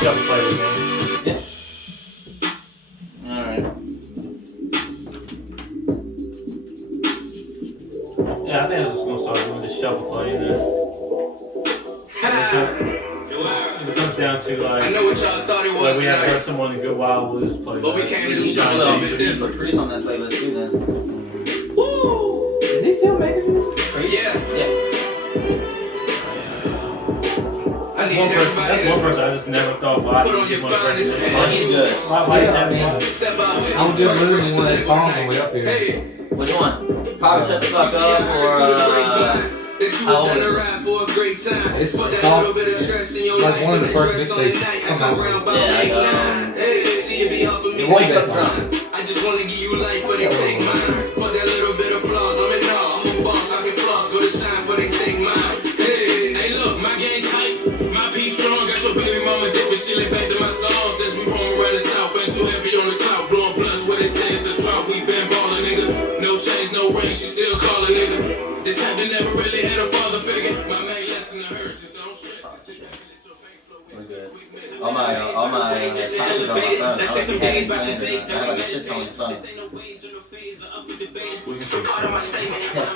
Shuffle play the game. Yeah. Alright. Yeah, I think I was just gonna start doing the shuffle play in there. It comes down to like, I know what y'all thought it was. like we have heard someone in Good Wild Blues play. But we came to do You should something put a little bit put different. Priest on that playlist too then. Woo! Is he still making music? Priest? Yeah. Yeah. I need One person, everybody that's to one person I just never thought why put on he your wanted to break finest this. Oh, pants. he's good. Why he Yeah, never I mean, wanted- Step out with I'm just losing one of their songs on the way up here. Hey, Which one? Probably Shut the Fuck Up or that you was How old gonna is it? ride for a great time. It's Put that soft. little bit of stress in your Like life. one of the Put first that dress on mixtapes the night. I come come out. around about Yeah, 8, 9. Hey, see you be helping me It was wake that up song. time. I just wanna give you life for they take mine. Put that little bit of flaws. I'm in awe. I'm a boss. I can floss. Go to shine for they take mine. Hey, look, my game tight. My piece strong. Got your baby mama dip, but she lay back to my songs as we roam around the south. Ain't too heavy on the cloud. Blowing blunts where they say it's a drop. We been ballin', nigga. No change, no ring. She still callin', nigga. The type that never really had a father figure. My main lesson to her is don't stress. We're good. All my songs are on my phone. I was having plans I have like a shit on my phone. We can fix it.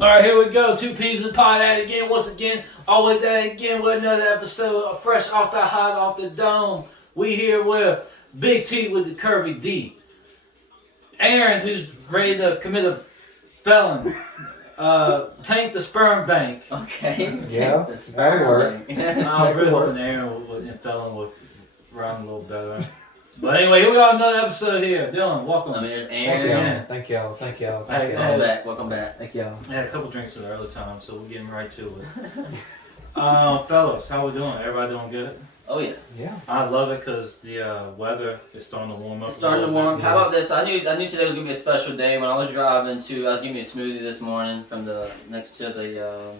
Alright, here we go. Two Peas and Pod at it again. Once again, always at it again with another episode of Fresh Off the Hot Off the Dome. We here with Big T with the Curvy D. Aaron, who's ready to commit a felon. Tank the Sperm Bank. Okay. Yeah, Just that'll work. I was really hoping Aaron and felon would rhyme a little better. But anyway, here we are, another episode here. Dylan, welcome. I mean, there's Thank Aaron. y'all. Thank y'all. Thank y'all. Hey, Thank Welcome y'all. back. Welcome back. Thank y'all. I had a couple drinks at the early time, so we're getting right to it. Fellas, how we doing? Everybody doing good? Oh yeah. Yeah. I love it because the weather is starting to warm up. It's starting a to little warm. bit. How about this? I knew today was gonna be a special day. When I was driving to, I was getting me a smoothie this morning from the next to the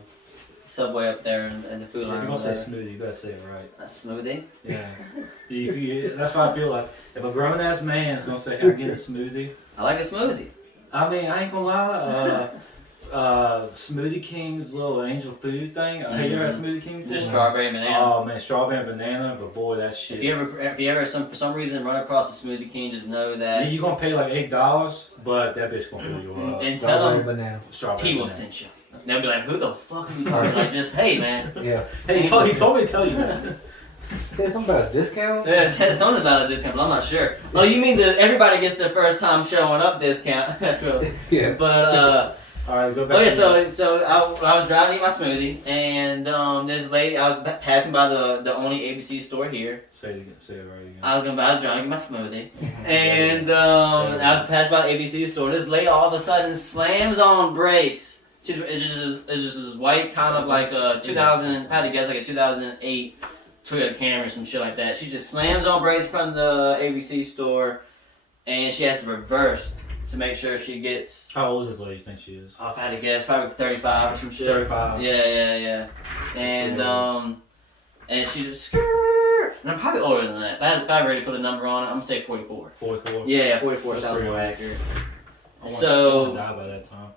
Subway up there and the food If line. you're gonna say there. smoothie, you gotta say it right. A smoothie. Yeah. That's why I feel like if a grown ass man is gonna say, "Can I get a smoothie?" I like a smoothie. I mean, I ain't gonna lie. Smoothie King's little angel food thing. Have you ever had Smoothie King before? Just strawberry and banana. Oh man, strawberry and banana, but boy, that shit. If you ever for some reason run across a Smoothie King, just know that You're gonna pay like $8, but that bitch gonna fill you up. and tell Strawberry them banana. Strawberry he will banana. send you. They'll be like, who the fuck are you talking? Like, just hey man. Yeah. Hey, he told me to tell you that. Said something about a discount? Yeah, it says something about a discount, but I'm not sure. Oh, you mean everybody gets their first time showing up discount? That's what. Yeah. But All right, go back. oh yeah, to so I was driving to get my smoothie, and this lady, I was passing by the only ABC store here. Say it again. Say it right again. I was gonna buy a drink, get my smoothie, and I was passing by the ABC store. This lady all of a sudden slams on brakes. It's just this white kind of like a 2000, I had to guess like a 2008 Toyota Camry or some shit like that. She just slams on brakes from the ABC store, and she has to reverse to make sure she gets. How old is this lady? You think she is? If I had to guess, probably 35 or some shit. 35. Yeah. And and she just skirt. And I'm probably older than that. If I ready to put a number on it, I'm gonna say 44. 44. Yeah, 44 That's sounds pretty more old. accurate. I So- want to die by that time.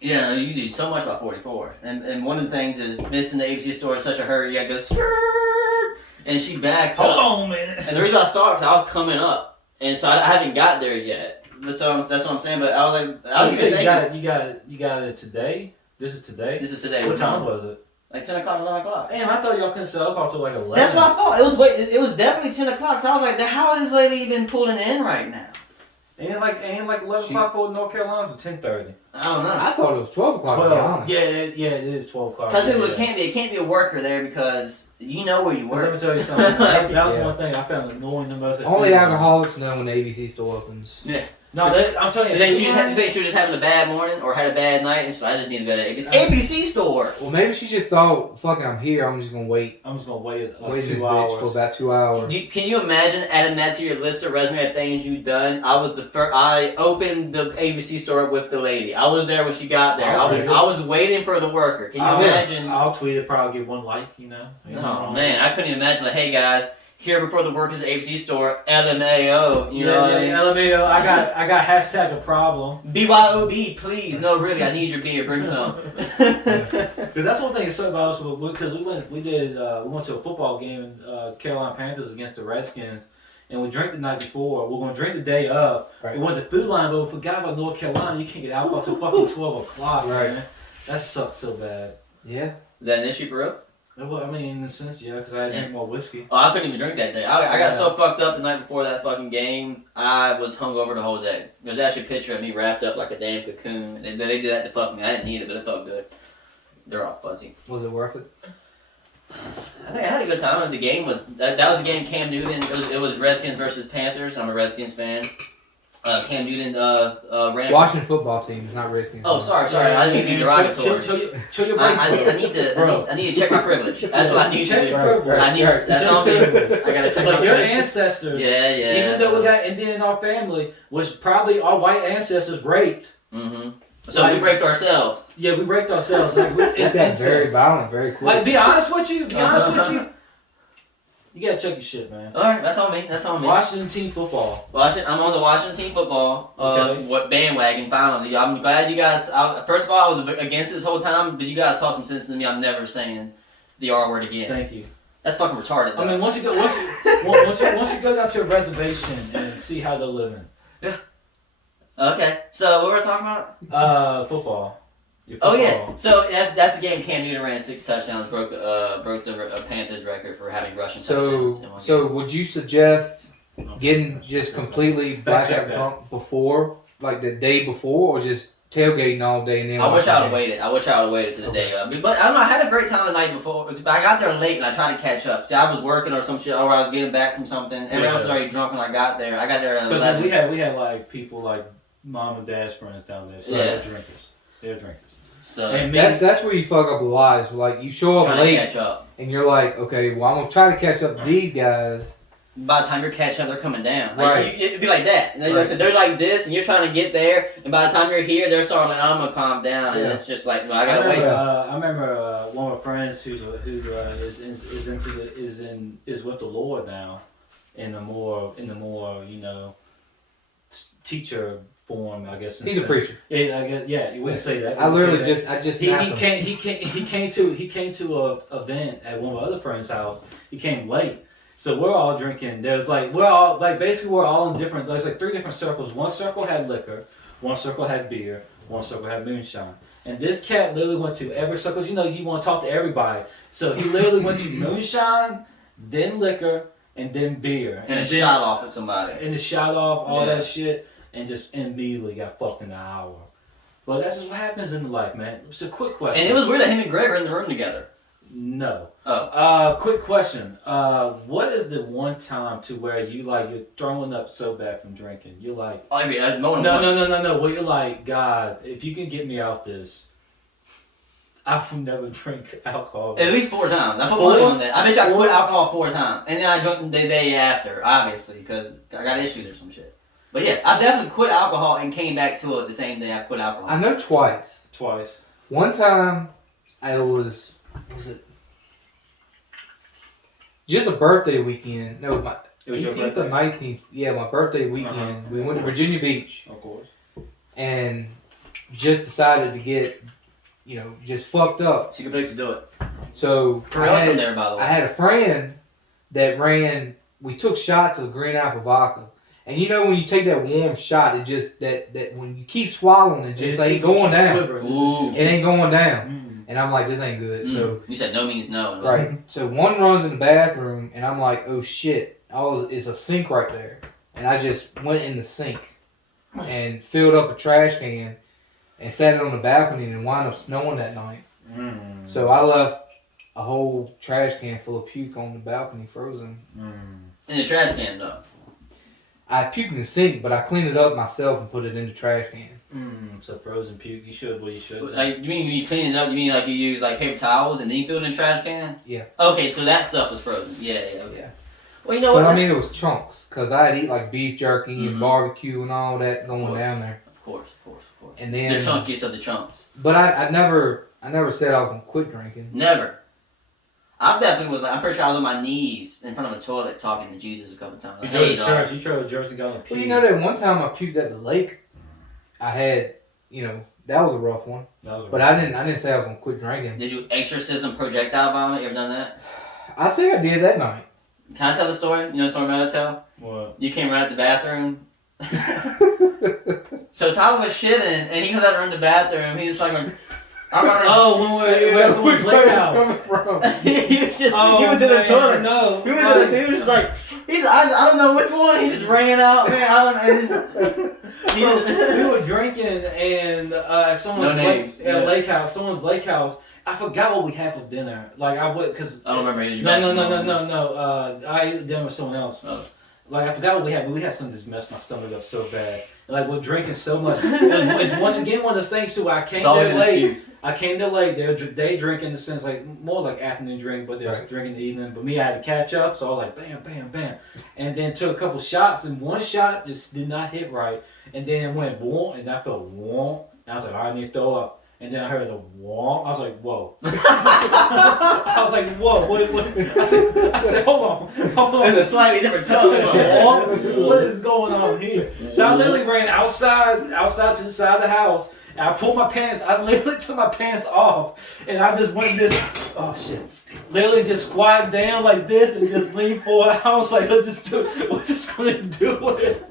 Yeah, you do so much by 44. And one of the things is missing the ABC store in such a hurry. Yeah, go skirt. And she backed Hold up. on, man. And the reason I saw it because I was coming up, and so I haven't got there yet. But so that's what I'm saying. But I was like, I was you even said thinking, you got it today. This is today. this is today. What time was it? Like 10 o'clock, 11 o'clock. Damn, I thought y'all couldn't sell alcohol till like 11. That's what I thought. It was definitely 10 o'clock. So I was like, how is this lady even pulling in right now? Ain't like 11 o'clock for North Carolina or 10:30. I don't know. I thought it was 12 o'clock, to be 12. honest. Yeah, it is 12 o'clock. Because Yeah. it can't be a worker there because you know where you 'Cause Let me work. tell you something. That was Yeah. one thing I found annoying the most. Only alcoholics know when the ABC store opens. Yeah. No, I'm telling you. You think she was just having a bad morning or had a bad night, and so I just need to go to ABC store. Well, maybe she just thought, fucking, I'm here. I'm just gonna wait. I'm just gonna wait Wait in this 2 bitch hours. for about 2 hours. Can you imagine adding that to your list of resume of things you've done? I was the first. I opened the ABC store with the lady. I was there when she got there. I was waiting for the worker. Can you imagine? I'll tweet it. Probably get one like. You know. Oh man, I couldn't even imagine. Like, hey guys, here before the workers at ABC store, LMAO. You know what I mean? LMAO. I got hashtag a problem. BYOB, please. No, really, I need your beer. Bring some. Because that's one thing that's so about us. Because we went to a football game, Carolina Panthers against the Redskins, and we drank the night before. We're gonna drink the day of. Right. We went to Food Line, but we forgot about North Carolina. You can't get alcohol till fucking 12 o'clock, Right. man. That sucks so bad. Yeah. Is that an issue for real? Well, I mean, in a sense, yeah, because I had to drink more whiskey. Oh, I couldn't even drink that day. I got so fucked up the night before that fucking game, I was hungover the whole day. There's actually a picture of me wrapped up like a damn cocoon. They did that to fuck me. I didn't need it, but it felt good. They're all fuzzy. Was it worth it? I think I had a good time. The game was that was a game. Cam Newton. It was Redskins versus Panthers. I'm a Redskins fan. Cam Newton ran. Washington football team, not Redskins. Oh, sorry. I didn't mean to be derogatory. Chill your I need to check my privilege. That's what I need to do. That's on me. I gotta check It's my like your privilege. ancestors. Yeah. Even though we got Indian in our family, which probably our white ancestors raped. Mm-hmm. So we raped ourselves. Yeah, we raped ourselves. Like It's got very incest. violent, very quick. Like, be honest with you. You gotta check your shit, man. All right, that's on me. Washington team football. I'm on the Washington team football. Okay. What bandwagon? Finally, I'm glad you guys. First of all, I was against it this whole time, but you guys talked some sense to me. I'm never saying the R word again. Thank you. That's fucking retarded. Though. I mean, once you go down to a reservation and see how they're living. Okay, so what were we talking about? Football. Your Oh football. yeah, so that's the game. Cam Newton ran 6 touchdowns, broke the Panthers record for having rushing touchdowns. in one game. So would you suggest getting just completely blackout drunk before, like the day before, or just tailgating all day and then? I wish I would have watching waited to the day of. But I don't know. I had a great time the night before. But I got there late and I tried to catch up. See, I was working or some shit, or I was getting back from something. Everyone else was already drunk when I got there. I got there at 11. Because we had like people like mom and dad's friends down there. So they're drinkers. They're drinkers. So And That's where you fuck up a lot. Is like you show up trying to late catch up. and you're like, okay, well I'm gonna try to catch up to these guys. By the time you're catching up, they're coming down. Like, Right. It'd be like that. Like, Right. so they're like this, and you're trying to get there, and by the time you're here, they're starting like, I'm gonna calm down, and Yeah. it's just like, no, I gotta wait. I remember one of my friends who is with the Lord now, in the more teacher form, I guess. He's a preacher. Yeah, I guess. Yeah, you wouldn't say that. I You wouldn't literally say that. just He napped him. came to a event at one of our other friends' house. He came late, so we're all drinking. We're all in different. There's like 3 different circles. One circle had liquor, one circle had beer, one circle had moonshine. And this cat literally went to every circle. You know, he want to talk to everybody, so he literally went to moonshine, then liquor, and then beer, And it then, shot off at somebody. and it shot off all Yeah. that shit, and just immediately got fucked in an hour. But that's just what happens in life, man. It's a quick question. And it was weird that him and Greg were in the room together. No. Oh. Quick question. What is the one time to where you're throwing up so bad from drinking? You're like, I mean, I was mowing no. once. Well, you're like, God, if you can get me out this, I will never drink alcohol. At least 4 times. I put 4? money on that. I bet you I quit alcohol 4 times. And then I drank the day after, obviously, because I got issues or some shit. But yeah, I definitely quit alcohol and came back to it the same day I quit alcohol. I know twice. Twice. One time, was it just a birthday weekend? No, my It was your 18th birthday? or 19th. Yeah, my birthday weekend. We went to Virginia Beach Of course. and just decided to get, just fucked up. Secret place to do it. So Who else in there, by the way? I had a friend that we took shots of green apple vodka. And when you take that warm shot, it just, that when you keep swallowing, it just ain't going down. Ooh. It ain't going down. Mm. And I'm like, this ain't good. So, You said no means no. right. So one runs in the bathroom, and I'm like, oh shit. It's a sink right there. And I just went in the sink and filled up a trash can and sat it on the balcony and wound up snowing that night. Mm. So I left a whole trash can full of puke on the balcony frozen. In the trash can, though. I puked in the sink, but I cleaned it up myself and put it in the trash can. So frozen puke. You should. Well, you should. Like, you mean when you clean it up, you mean like you use like paper towels and then you threw it in the trash can? Yeah. Okay, so that stuff was frozen. Yeah, okay. Yeah. Well, you know But what? I mean, it was chunks, because I'd eat like beef jerky and Mhm. barbecue and all that going course. down there. Of course. And The then, chunkiest of the chunks. but I never said I was gonna quit drinking. Never. I definitely was. I'm pretty sure I was on my knees in front of a toilet talking to Jesus a couple times. You Like, drove hey, to dog. church. You drove to Jersey going to Well, pee. you know that one time I puked at the lake. I had, that was a rough one. That was But I didn't say I was gonna quit drinking. Did you exorcism projectile vomit? You ever done that? I think I did that night. Can I tell the story? You know the story I'm about to tell? What? You came right out the bathroom. So Tyler was shitting, and he comes out the bathroom. He was fucking. Oh, when we're at someone's lake house. from? he was just. Oh, he went to the man, toilet. No. He went to the toilet. He was like, I don't know which one. He just ran it out, man. I don't. We were drinking and someone's No names, at a yeah. lake house. Someone's lake house. I forgot what we had for dinner. Like I would, cause I don't remember. No. I ate dinner with someone else. Oh. Like I forgot what we had, but we had something that messed my stomach up so bad. And, like we're drinking so much. It's once again one of those things too. I came It's always there an late. excuse. I came there late. They're day drinking in the sense like more like afternoon drink, but they're Right. drinking in the evening. But me, I had to catch up, so I was like bam, bam, bam, and then took a couple shots, and one shot just did not hit right, and then it went warm, and I felt warm, and I was like, I need to throw up. And then I heard a warm. I was like, whoa. I was like, whoa. What? I said, hold on. It's a slightly different tone. It's like, What is going on here? So I literally ran outside to the side of the house. And I pulled my pants. I literally took my pants off, and I just went this. Oh shit! Literally just squat down like this and just lean forward. I was like, let's just do it. We're just gonna do it.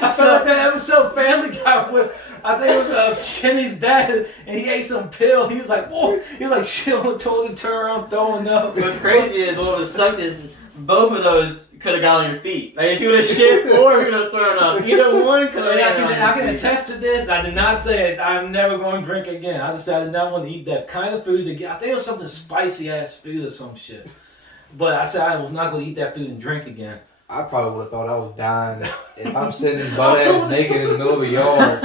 I felt like that episode Family Guy with. I think it was Kenny's dad, and he ate some pill. He was like, whoa. He was like, shit on the toilet, and turn around, throwing up. What's crazy is what was sucked is both of those could have got on your feet. Like if you would have shit or if you would have thrown up, either one could have. And I can attest to this. I did not say it. I'm never going to drink again. I just said I did not want to eat that kind of food again. I think it was something spicy ass food or some shit. But I said I was not going to eat that food and drink again. I probably would have thought I was dying if I'm sitting butt ass naked in the middle of a yard,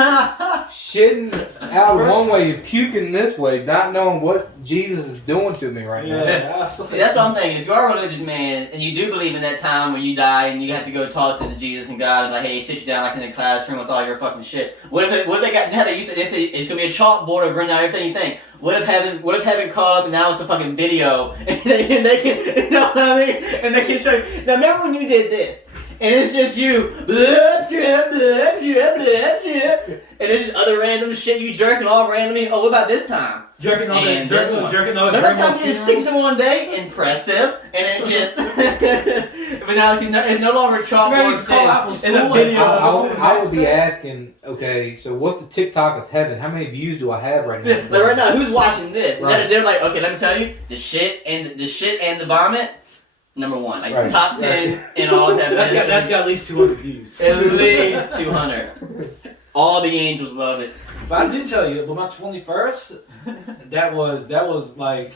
shitting out one way, puking this way, not knowing what Jesus is doing to me right now. Yeah. See, that's what I'm thinking. If you are a religious man and you do believe in that time when you die and you have to go talk to the Jesus and God and like, hey, sit you down like in the classroom with all your fucking shit. What if they got how they used to? They say it's gonna be a chalkboard of written out everything you think. What if heaven called up and now it's a fucking video and they can you know what I mean? And they can show you. Now remember when you did this and it's just you blah, blah, blah, blah, blah, and it's just other random shit you jerking off randomly. Oh, what about this time? Jerking off And that. this one. Jerking off Remember that. the time you just sing some one day? Impressive. And it just. But now it's no longer chalkboard. It's a video. I would be asking, okay, so what's the TikTok of heaven? How many views do I have right now? Like right now, who's watching this? Right. And they're like, okay, let me tell you, the shit and the vomit, number one, like Right. top 10 in all of heaven. That's got at least 200 views. At least 200. All the angels love it. But I did tell you, but my 21st, that was like,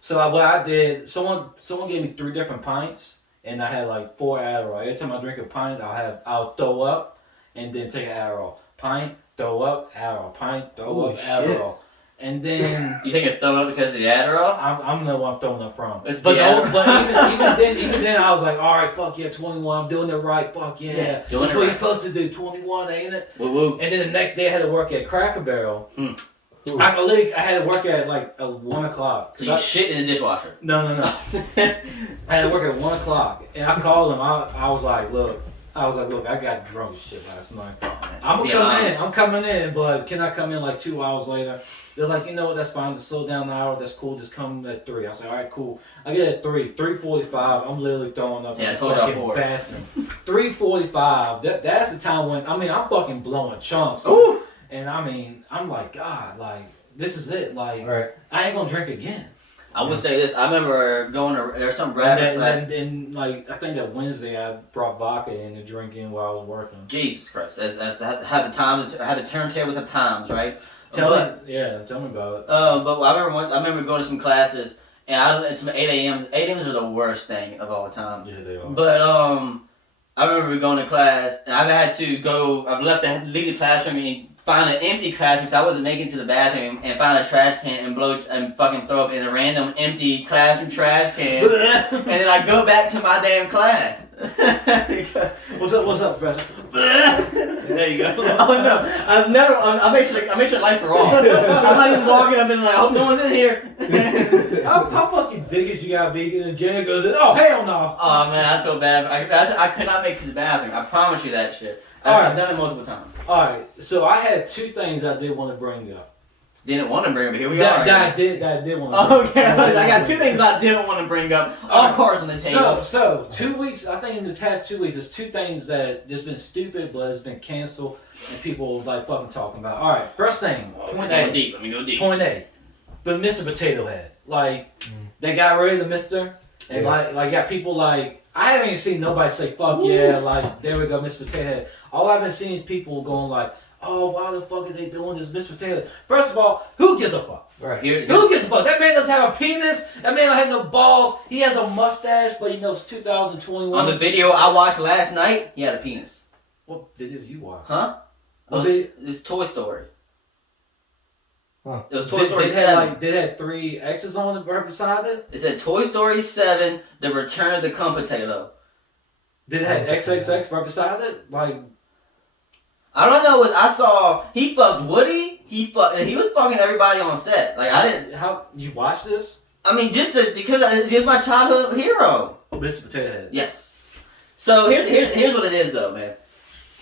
so what I did, someone gave me 3 different pints, and I had like 4 Adderall. Every time I drink a pint, I'll throw up, and then take an Adderall. Pint, throw up, Adderall. Pint, throw Holy up, shit. Adderall. And then You think you're throwing up because of the Adderall? I'm know where I'm throwing up from. It's But the Adderall. but even then I was like, all right, fuck yeah, 21, I'm doing it right, fuck yeah. Yeah, doing That's it what right. you're supposed to do, 21, ain't it? Woo woo. And then the next day I had to work at Cracker Barrel. Ooh. I had to work at like 1 o'clock. So you shit in the dishwasher. No. I had to work at 1 o'clock, and I called him. I was like, look, I got drunk as shit last night. I'm gonna Be come honest. in. I'm coming in, but can I come in like 2 hours later? They're like, you know what? That's fine. Just slow down an hour. That's cool. Just come at 3. I was like, all right, cool. I get at 3:45. I'm literally throwing up. Yeah, I in the told y'all fucking 4. bathroom. 3:45. That's the time when I'm fucking blowing chunks. Ooh. And I'm like, God, like this is it. Like Right. I ain't gonna drink again. I would say this. I remember going to there's some And, rapid class. then like I think that Wednesday I brought vodka in to drink in while I was working. Jesus Christ! As to have the times, have the turntables have times, right? Tell But- me about it. But I remember going to some classes, and it's some 8 a.m. 8 a.m.s are the worst thing of all time. Yeah, they are. But I remember going to class, and I've had to go. I've leave the classroom and find an empty classroom because I wasn't making it to the bathroom, and find a trash can and fucking throw up in a random empty classroom trash can, and then I go back to my damn class. Well, What's up, Professor? There you go. Oh no, I make sure the lights were off. I'm not even walking up and like, I hope no one's in here. How fucking dickish you gotta be? And Jenna goes, oh hell no. Oh man, I feel bad. I could not make it to the bathroom. I promise you that shit. Alright. I've done it multiple times. Alright, so I had two things I did want to bring up. Didn't want to bring it, but here we That are. I did want to bring Okay, up. I got two things I didn't want to bring up. All cards on the table. So 2 weeks, I think in the past 2 weeks, there's two things that just been stupid, but it's been canceled, and people like fucking talking about. Alright, first thing, point A. Let me go deep. Point A. But Mr. Potato Head. Like, they got rid of the Mr. And like got people like, I haven't even seen nobody say, fuck yeah, like, there we go, Mr. Potato Head. All I've been seeing is people going like, oh, why the fuck are they doing this, Mr. Potato Head? First of all, who gives a fuck? Right. Who gives a fuck? That man doesn't have a penis. That man don't have no balls. He has a mustache, but he knows 2021. On the video I watched last night, he had a penis. What video did you watch? Huh? It's Toy Story. Huh. It was Toy Story They 7. had, they had 3 X's on it right beside it? It said Toy Story 7, The Return of the Potato. Did it have XXX right beside it? Like, I don't know what I saw. He fucked Woody. He was fucking everybody on set. Like I didn't. How you watch this? I mean, because he was my childhood hero. Mr. Potato Head. Yes. So here's what it is though, man.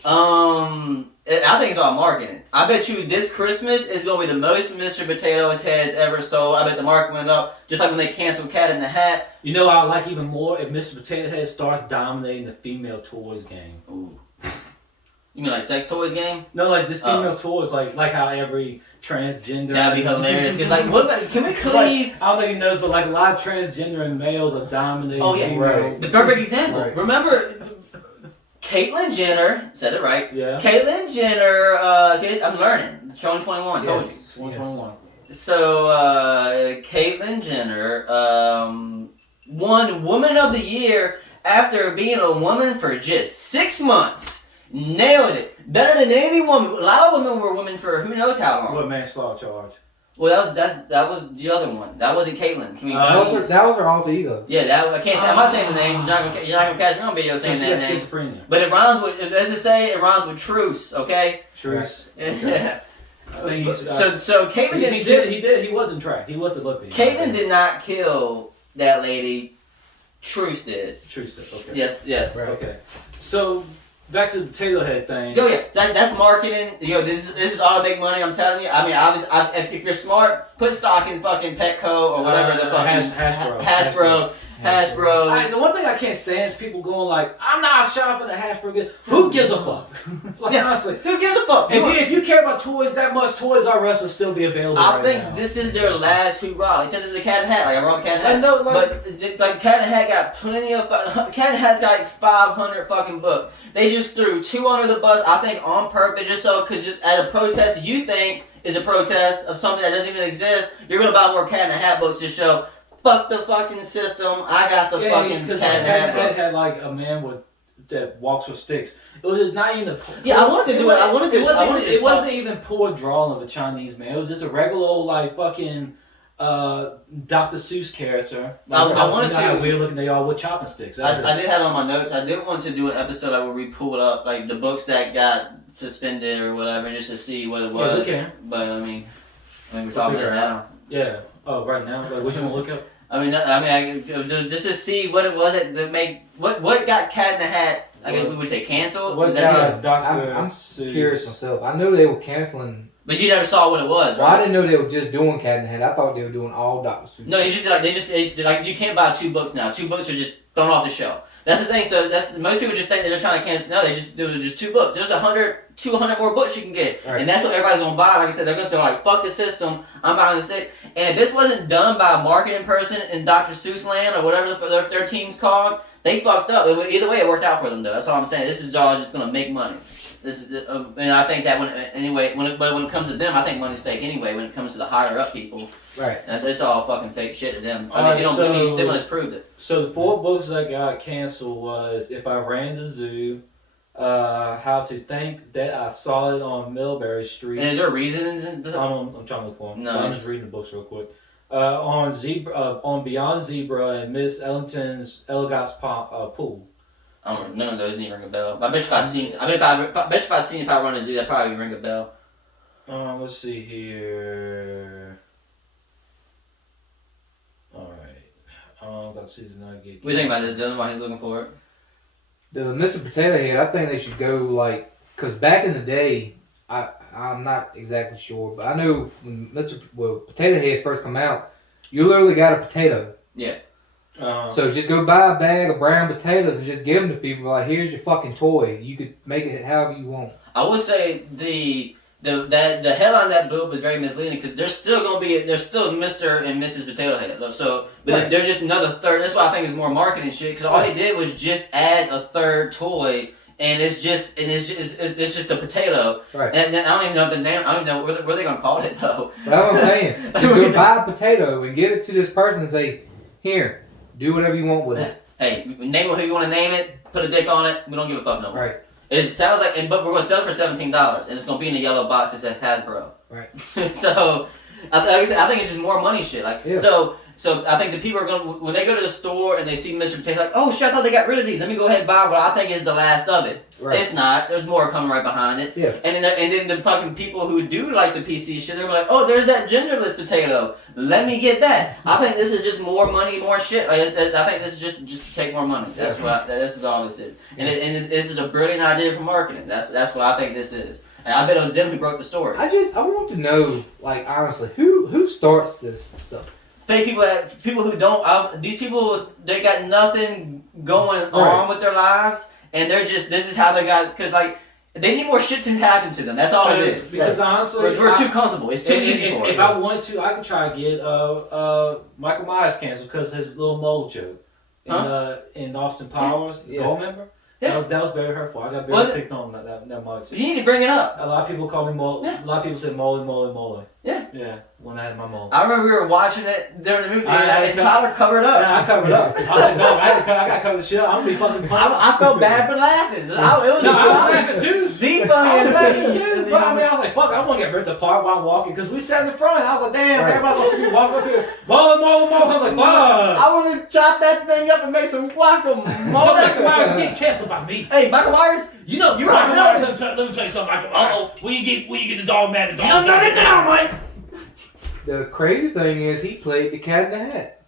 I think it's all marketing. I bet you this Christmas is gonna be the most Mr. Potato Heads ever sold. I bet the market went up, just like when they canceled Cat in the Hat. You know, I like even more if Mr. Potato Head starts dominating the female toys game. Ooh. You mean like sex toys game? No, like this female toys, like how every transgender. That'd be hilarious. Cause like, what about? Can we please? Like, I don't think he knows, but like a lot of transgender and males are dominating. Oh yeah, female. right. The perfect example. Right. Remember, Caitlyn Jenner said it right. Yeah. Caitlyn Jenner. See, I'm learning. Showing 21. Told you. 2021. So, Caitlyn Jenner won Woman of the Year after being a woman for just 6 months. Nailed it. Better than any woman. A lot of women were women for who knows how long. What manslaughter charge? Well, that was the other one. That wasn't Caitlyn. Can we? That was her alter ego. Yeah, I can't say. I'm not saying the name. You're not gonna catch me on video saying So she that has name. schizophrenia. But it rhymes with. Let's just say it rhymes with truce. Okay. Truce. Yeah. I think he's. So Caitlyn He was in track. He was the Olympian. Caitlyn did not kill that lady. Truce did. Truce did. Okay. Yes. Right. Okay. So back to the potato head thing. Yo, yeah, that's marketing. Yo, this is all to make money. I'm telling you. I mean, obviously, if you're smart, put stock in fucking Petco or whatever the fucking Hasbro. The one thing I can't stand is people going like, I'm not shopping at Hasbro again. Who gives a fuck? Like, Yeah. honestly. Who gives a fuck? If you care about toys that much, Toys R Us will still be available I right think now. this is their last hoorah. Like, said there's a Cat in the Hat. Like I brought the Cat in the I Hat. know, like- but like Cat in the Hat got plenty of. Cat in the Hat's got like 500 fucking books. They just threw 2 under the bus. I think on purpose, just so could just as a protest you think is a protest of something that doesn't even exist. You're gonna buy more Cat in the Hat books to show. Fuck the fucking system. I got the fucking because Cat in the Hat books. had like a man that walks with sticks. It was not even Yeah, I wanted to do it. I wanted to. It wasn't even poor drawing of a Chinese man. It was just a regular old like fucking Dr. Seuss character. Like, I wanted you know how to- weird looking they are with chopping sticks. That's it. I did have on my notes. I did want to do an episode where we pulled up like the books that got suspended or whatever, just to see what it was. Yeah, we can. But I mean we're talking about it now. Yeah. Oh, right now. Like, which one to look up? Just to see what it was that make what got Cat in the Hat. I guess we would say canceled. What Is that got Dr. I'm Seuss? curious myself. I knew they were canceling. but you never saw what it was, Well, I right? didn't know they were just doing Cat in the Hat. I thought they were doing all Dr. Seuss. No, you just like you can't buy 2 books now. 2 books are just thrown off the shelf. That's the thing. So most people just think that they're trying to cancel. No, there was just 2 books. There's 200 more books you can get, Right. and that's what everybody's gonna buy. Like I said, they're gonna go like fuck the system. I'm buying the stick. And if this wasn't done by a marketing person in Dr. Seuss land or whatever their team's called, they fucked up. Either way, it worked out for them though. That's all I'm saying. This is all just gonna make money. This is, and I think that when it comes to them, I think money's fake anyway. When it comes to the higher up people, Right. it's all fucking fake shit to them. I mean, Alright, if you don't believe me, stimulus proved it. So the 4 books that got canceled was If I Ran the Zoo, How to Think That I Saw It on Millbury Street. And is there reasons? I'm trying to look for them. Nice. I'm just reading the books real quick. On Beyond Zebra and Miss Ellington's Elgott's Pool. I don't know. None of those need to ring a bell. But I bet you if I seen, if I run a zoo, that probably ring a bell. Let's see here. All right. Let's see the nugget. What do you think about this, Dylan? While he's looking for it? The Mr. Potato Head, I think they should go like, cause back in the day, I'm not exactly sure, but I know when Potato Head first come out, you literally got a potato. Yeah. So just go buy a bag of brown potatoes and just give them to people. Like, here's your fucking toy. You could make it however you want. I would say the headline that blew up is very misleading because there's still Mr. and Mrs. Potato Head. So, but Right. they're just another third. That's why I think it's more marketing shit. Because all they did was just add a third toy, and it's just a potato. Right. And I don't even know the name. I don't even know what they're gonna call it though. But that's what I'm saying. Just go buy a potato and give it to this person and say, here, do whatever you want with it. Hey, name it who you want to name it. Put a dick on it. We don't give a fuck no more. Right. It sounds like, but we're gonna sell it for $17, and it's gonna be in a yellow box that says Hasbro. Right. So, like I said, I think it's just more money shit. Like, Yeah. so I think the people are gonna, when they go to the store and they see Mr. Potato, like, oh shit, I thought they got rid of these. Let me go ahead and buy what I think is the last of it. Right. It's not. There's more coming right behind it. Yeah. And then the fucking people who do like the PC shit, they're like, oh, there's that genderless potato. Let me get that. I think this is just more money, more shit. I think this is just to take more money. That's what. This is all this is. And this is a brilliant idea for marketing. That's what I think this is. And I bet it was them who broke the story. I want to know, like, honestly, who starts this stuff? Fake people who don't. These people, they got nothing going on with their lives, and they're just. This is how they got. Because like. They need more shit to happen to them. That's all it is. Because honestly, we're too comfortable. It's too easy for us. If I want to, I can try to get Michael Myers canceled because of his little mole joke in Austin Powers. Yeah. Goldmember. Yeah. That was very hurtful. I got very picked on that much. You need to bring it up. A lot of people call me mole. Yeah. A lot of people say moly. Yeah. Yeah. When I had my mole. I remember we were watching it during the movie, I and Tyler covered up. Yeah, I covered up. I was like, no, I got to cover the shit up. I'm gonna be fucking funny. I felt bad for laughing. I was laughing too. The I was funniest laughing scene. too. But I was like, fuck, I don't want to get ripped apart while I'm walking because we sat in the front. I was like, damn, Right. everybody's gonna see me walk up here. Mole. I'm like, fuck. I want to chop that thing up and make some guacamole. So Michael Myers getting canceled by me. Hey, Michael Myers, You know, You Michael already know Myers. this. Let me tell you something, Michael Myers. When you get the dog mad, the you dog. don't know it now, Mike. The crazy thing is he played the cat in the hat.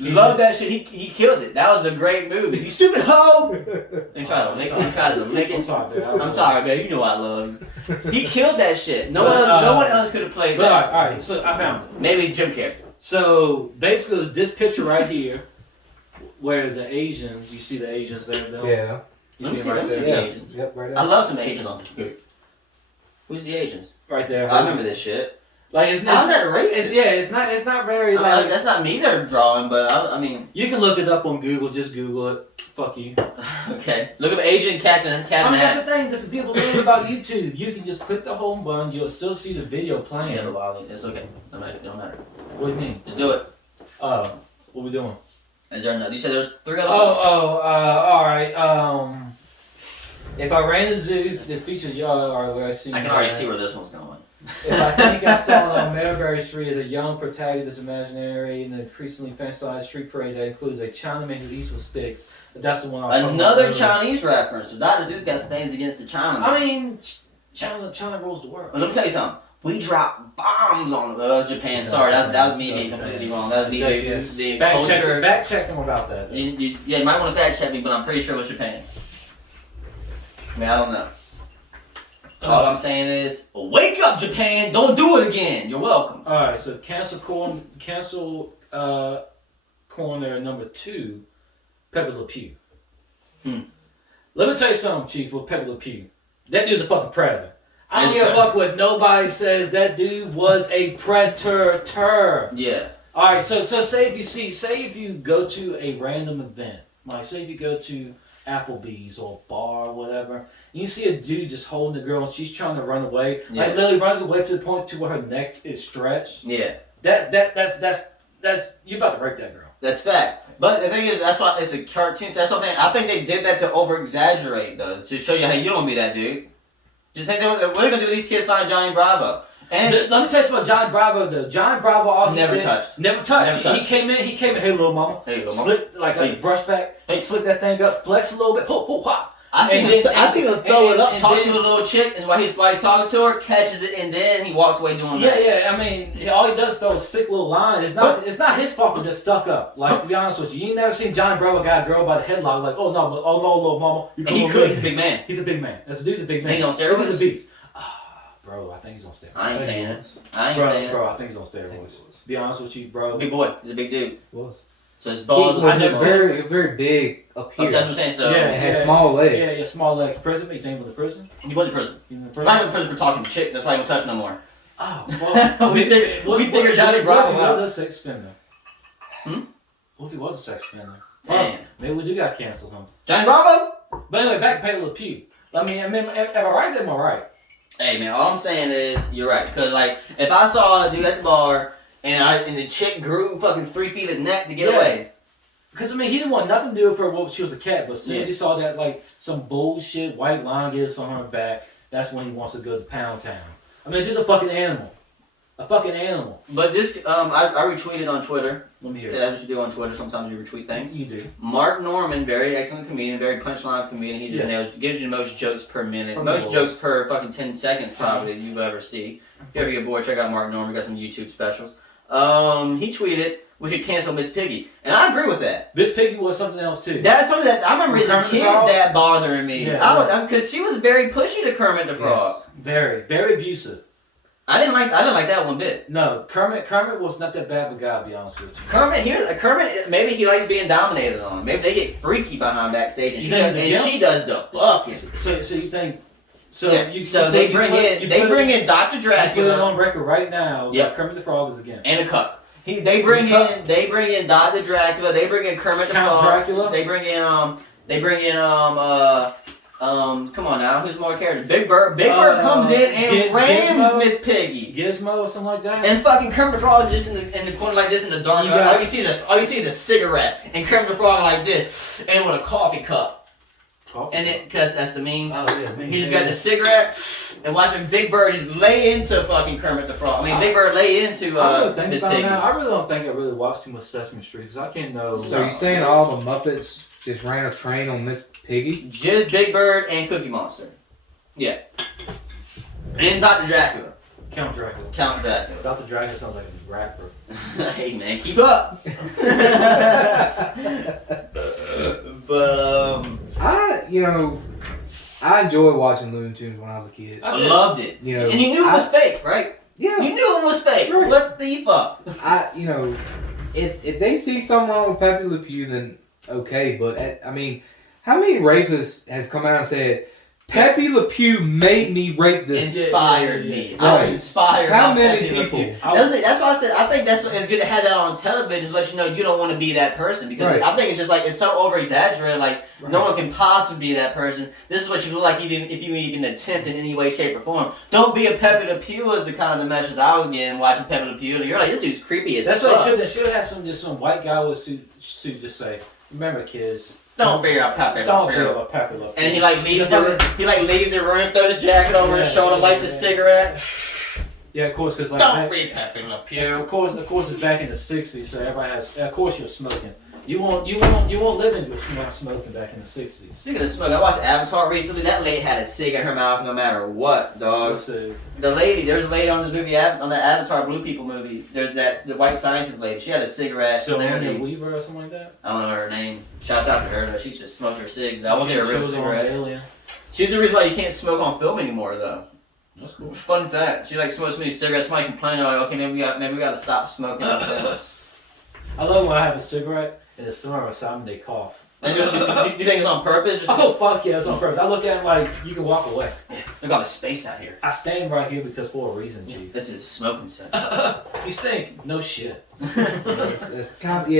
Love that shit. He killed it. That was a great movie. You stupid hoe. And try to lick I'm it. sorry, man. I'm sorry, man. You know I love you. He killed that shit. No one else could have played But that. all right. So I found it. Maybe Jim Carrey. So basically, it's this picture right here, where the Asians. You see the Asians there. Though? Yeah. You Let me see see. them Let right me see there. the Asians. Yep, right I there. love some Asians on the computer. Who's the Asians? Right there. I remember this shit. Like it's How's not. that racist? It's not very I mean, like. that's not me they're drawing, but I mean, You can look it up on Google. Just Google it. Fuck you. okay. Look up Asian cat in I mean, the that's hat. the thing. That's the beautiful thing about YouTube. You can just click the home button. You'll still see the video playing. Yeah, but it's okay. Don't matter. What do you mean? Just do it. What we doing? Is there another? You said there's 3 other ones. All right. If I ran a zoo that featured y'all, or I see. I can already see where this one's going. If I think I saw on Mayberry Street as a young protagonist imaginary in the increasingly fantasized street parade that includes a Chinaman who eats with sticks. That's the one I was talking Another about earlier. Chinese reference. So Dr. Zeus got some things against the Chinaman. I mean, China rules the world. But let me tell you something. We dropped bombs on Japan. Sorry, that was me being completely wrong. That was me being culture. Back check them about that. You might want to fact check me, but I'm pretty sure it was Japan. I mean, I don't know. All I'm saying is, wake up, Japan! Don't do it again. You're welcome. All right, so cancel corner number 2, Pepe Le Pew. Let me tell you something, Chief, with Pepe Le Pew. That dude's a fucking predator. I don't give a fuck what nobody says. That dude was a predator. Yeah. All right, so say if you go to a random event, like say if you go to Applebee's or a bar or whatever, and you see a dude just holding the girl and she's trying to run away, Yeah. like literally runs away to the point to where her neck is stretched. Yeah. That's you about to break that girl. That's facts. But the thing is, that's why it's a cartoon. So that's something I think they did that to over exaggerate, though, to show you, hey, you don't be that dude. Just think, what are they gonna do with these kids finding Johnny Bravo? And Let me tell you something about Johnny Bravo though. Johnny Bravo all he Never did- touched. Never touched. Never touched. He came in. Hey, little mama. Hey, little mama. Slick like Hey. a brush back. Hey. Slick that thing up. Flex a little bit. Ho ho ha. I seen And him. then- I seen him throw it up, and talk then- to a little chick, and while he's talking to her, catches it, and then he walks away doing Yeah, that. yeah. I mean, all he does is throw a sick little line. It's not his fault to just stuck up. Like to be honest with you, you ain't never seen Johnny Bravo got a girl by the headlock. Like, oh no, little mama. You And he come could. over He's a here. big man. He's a big man. That's a dude's a big man. He's on He's steroids? a beast. Bro, I think he's on steroids. I ain't saying it. I ain't Bro, saying bro, I think he's on steroids. Be honest with you, bro. it. Big boy. He's a big dude. Was. So his He balls. was never- very big up Oh, here. that's what I'm saying. So Yeah. And had small legs. Yeah, small legs. Prison. He named in the prison. he went to prison. He's in the He's prison. probably in prison for talking to chicks. That's why he won't touch no more. Oh, well, We figured Johnny Bravo What if out. he was a sex offender? Hmm? What if he was a sex offender? Damn. Maybe we do got to cancel him. Johnny Bravo. But anyway, back to Pepe Le Pew. I mean, am I right? Am I right? Hey man, all I'm saying is you're right. Because like, if I saw a dude at the bar and the chick grew fucking 3 feet of neck to get Yeah. away. Because I mean, he didn't want nothing to do with her when she was a cat. But as soon as Yeah. he saw that like some bullshit white line gets on her back, that's when he wants to go to Pound Town. I mean, dude's a fucking animal. A fucking animal. But this, I retweeted on Twitter. Let me hear That's it. what you do on Twitter. Sometimes you retweet things. You do. Mark Norman, very excellent comedian, very punchline comedian. He just Yes. gives you the most jokes per minute, Per most minute. jokes per fucking 10 seconds probably that you ever see. If you ever get bored, check out Mark Norman. Got some YouTube specials. He tweeted, "We should cancel Miss Piggy," and I agree with that. Miss Piggy was something else too. That's what that I remember as a Kermit the kid Frog? that bothering me. Yeah, Because she was very pushy to Kermit the Frog. Yes. Very, very abusive. I didn't like that one bit. No, Kermit was not that bad of a guy, to be honest with you. Kermit, maybe he likes being dominated on. Maybe they get freaky behind backstage, and You think he's a she does the fucking. So you think? So Yeah, you so you they put- bring you in put- they you bring put- in Dr. You put it Dracula on record right now. Yep. That Kermit the Frog is again. and a cup. They bring in Dr. Dracula. They bring in Kermit the Count Frog. Dracula. They bring in come on now, who's more characters? Big Bird. Big Bird comes in and rams Gizmo? Miss Piggy. Gizmo or something like that. And fucking Kermit the Frog is just in the corner like this in the dark. You got- All you see is a cigarette, and Kermit the Frog like this, and with a coffee cup. And it, because that's the meme. Oh yeah, man. He's got the cigarette, and watching Big Bird just lay into fucking Kermit the Frog. I mean, Big Bird lay into I really think Miss about it Piggy. now. I really don't think I really watched too much Sesame Street because I can't know. So you saying all the Muppets just ran a train on Miss Piggy? Just Big Bird and Cookie Monster. Yeah. And Dr. Dracula. Count Dracula. Count Dracula. Dr. Dracula sounds like a rapper. Hey man, keep up. But I enjoyed watching Looney Tunes when I was a kid. I loved it. You know, And you knew it was fake, right? Yeah. You knew it was fake. Right. What the fuck? If they see something wrong with Pepe Le Pew, then okay. But how many rapists have come out and said, Pepe Le Pew made me rape this? Inspired Yeah. me. I was Right. inspired How by many Pepe Le people? Pew. That's why I said I think that's it's good to have that on television to let you know you don't want to be that person because Right. I think it's just like it's so over exaggerated. Like Right. no one can possibly be that person. This is what you look like even if you even attempt in any way, shape, or form. Don't be a Pepe Le Pew was the kind of the message I was getting watching Pepe Le Pew. You're like this dude's creepy as That's fuck. what it should have some white guy with suit just say, remember kids, Don't be a Pepe don't Le be Pew. a Pepe Le Pew. And he like leaves the room, throws the jacket over his Yeah, shoulder, lights a yeah. cigarette. Yeah, of course, because like Don't be Pepe Le Pew. of course, it's back in the '60s, so everybody has. Of course, you're smoking. You won't live in smoking back in the '60s. Speaking of smoke, I watched Avatar recently. That lady had a cig in her mouth no matter what, dog. So, There's a lady on this movie, on the Avatar Blue People movie. There's the white scientist lady. She had a cigarette. Sonya Weaver or something like that. I don't know her name. Shouts out to her though. She just smoked her cigs. I want to get She her real was on cigarettes. Alien. She's the reason why you can't smoke on film anymore though. That's cool. Fun fact. She like smokes so many cigarettes. Somebody complained like, okay, maybe we got to stop smoking on films. I love when I have a cigarette and it's somewhere beside me they cough. And do you think it's on purpose? Just Oh fuck yeah, it's on purpose. I look at him like you can walk away. look all the space out here. I stand right here because for a reason, G. This is smoking section. You stink. No shit. It's kind of,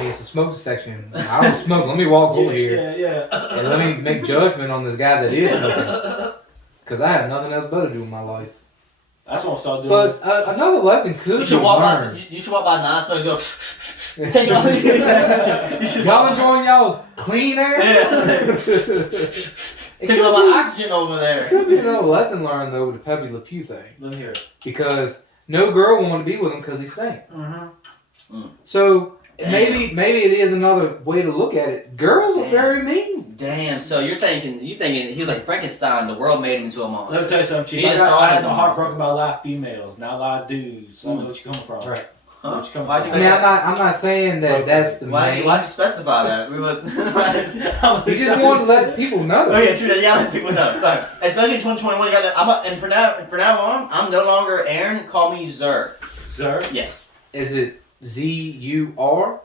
it's a smoking section. I don't smoke. Let me walk over here Yeah. and let me make judgment on this guy that is smoking. Because I have nothing else but to do with my life. That's what I'm starting doing. But another lesson could You be should walk by. learned. You should walk by non-smokers. Go. Take it off. You should Y'all enjoying y'all's clean air? Yeah. It Took could all my be- oxygen over It there. could be another lesson learned though with the Pepe Le Pew thing, Let me hear it. because no girl wanted to be with him because he stank. Mm-hmm. So Damn. maybe it is another way to look at it. Girls are Damn. very mean. Damn. So you thinking he was like Frankenstein? The world made him into a Let me monster. tell you something, Chief. He I is strong got as a heartbroken by a lot of females, not a lot of dudes. I know what you're coming from. Right. I know what you're coming Why'd from. I mean, I'm not saying that that's the Why'd main. you specify that? We would. You just wanted to let people know. Oh yeah, true. Yeah, let people know. Sorry. Especially in 2021, you got. And for now on, I'm no longer Aaron. Call me Zer. Sir? Yes. Is it ZUR?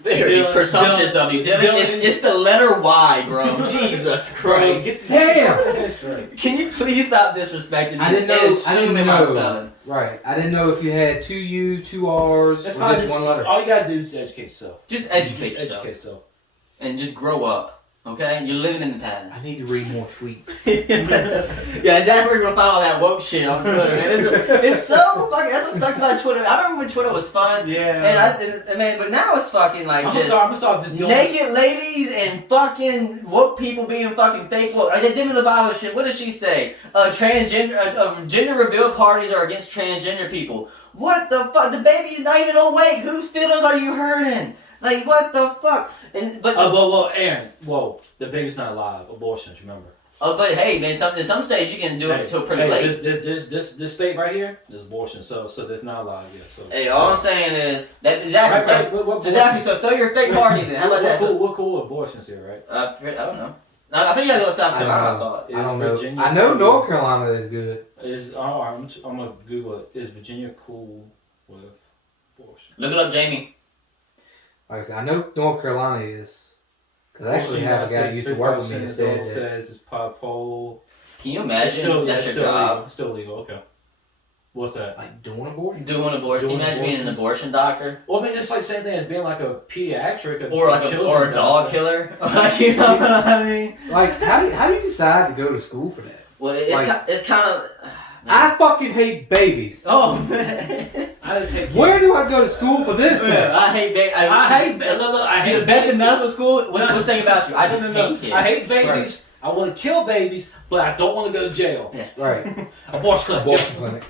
Very Dylan, presumptuous of you, Dylan. Dylan. It's the letter Y, bro. Jesus Christ. Damn. Can you please stop disrespecting me? I didn't know. and I assuming didn't my know. spelling? Right. I didn't know if you had 2 U, 2 R's, That's or fine. just one letter. All you gotta do is educate yourself. Just educate Just yourself educate yourself. and just grow up. Okay, you're living in the I past. need to read more tweets. Yeah, exactly where you're gonna find all that woke shit on Twitter, man. It's so fucking. That's what sucks about Twitter. I remember when Twitter was fun, Yeah. and man, but now it's fucking like I'm just gonna start this naked ladies and fucking woke people being fucking fake woke. Like that Demi Lovato shit. What does she say? Gender reveal parties are against transgender people. What the fuck? The baby's not even awake. Whose feelings are you hurting? Like what the fuck? And but well, Aaron. Whoa, the baby's not alive. Abortions, remember? but hey, man, in some states you can do it till pretty late. This state right here, there's abortion. So there's not alive yet. So. Hey, all I'm saying is that exactly. Right, what Exactly. So throw your fake party then. How about that? What cool abortions here, right? I don't know. I think you gotta go to South I don't Carolina. I know. thought. I don't know. Virginia I know cool? North Carolina is good. I'm gonna Google it. Is Virginia cool with abortion? Look it up, Jamie. Like I said, I know North Carolina is. Because I actually have a guy who used to work with me that said that. Says it's poll. Can you imagine that's your job? Legal. Still legal. Okay. What's that? Like doing abortion? Doing abortion. Can you imagine being an abortion doctor? Well, I mean, it's like same thing as being like a pediatric Or like a dog killer? You know what I mean? Like, how do you decide to go to school for that? Well, it's kind of. I fucking hate babies. Oh man. I just hate. Where do I go to school for this? Yeah, I hate babies. I hate the best in babies. medical school. What's saying about you? I just hate kids. I hate babies. I want to kill babies, but I don't want to go to jail. Yeah. Right. Abortion clinic. Abortion clinic.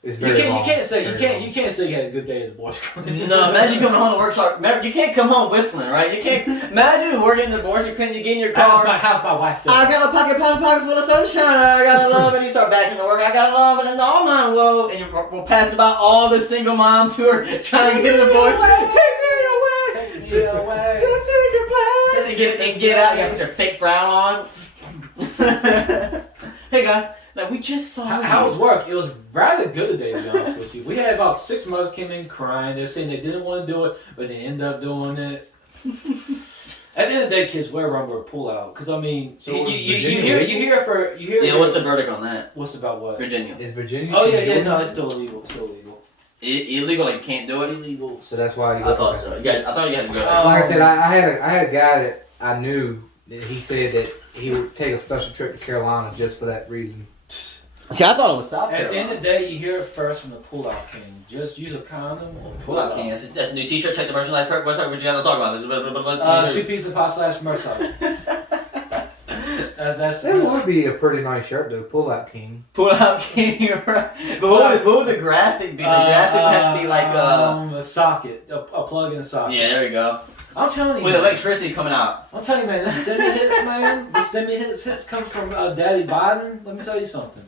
It's You very can't. wrong. You can't say. Very wrong. You can't say you had a good day at the abortion clinic. No, imagine coming home to work. Remember, you can't come home whistling, right? You can't. Imagine working in the abortion clinic. You get in your car. How's my wife doing? I got a pocket full of sunshine. I got love, and you start backing to work. I got love, and then all mine whoa, and we'll pass about all the single moms who are trying to get an abortion. Take me away. Take me away. To the secret place. And get out. You gotta put your fake frown on. Hey guys, like we just saw. How was work? It was rather good today, to be honest with you. We had about 6 mothers came in crying. They're saying they didn't want to do it, but they ended up doing it. At the end of the day, kids, wear rubber pull out. Because I mean, So you hear. Yeah, what's the verdict on that? What's about what? Virginia. Is Virginia? Oh yeah, no, it's still illegal. Still illegal. Illegal, like you can't do it. Illegal. So that's why you I go. thought so. I thought you had to go. Like I said, I had a guy that I knew that he said that he would take a special trip to Carolina just for that reason. See, I thought it was South At the end of the day, you hear it first from the pull-out king. Just use a condom or Pull out king. That's a new T-shirt. Check the merchandise. What's what you got to talk about? 2 pieces of pie / mercy. That's That would be a pretty nice shirt though, Pull Out King. Pull out king. Right. But what would the graphic be? The graphic would have to be like a socket, a plug-in socket. Yeah, there we go. I'm telling you, With man. electricity coming out. I'm telling you, man. This Demi hits, man. This Demi hits comes from Daddy Biden. Let me tell you something.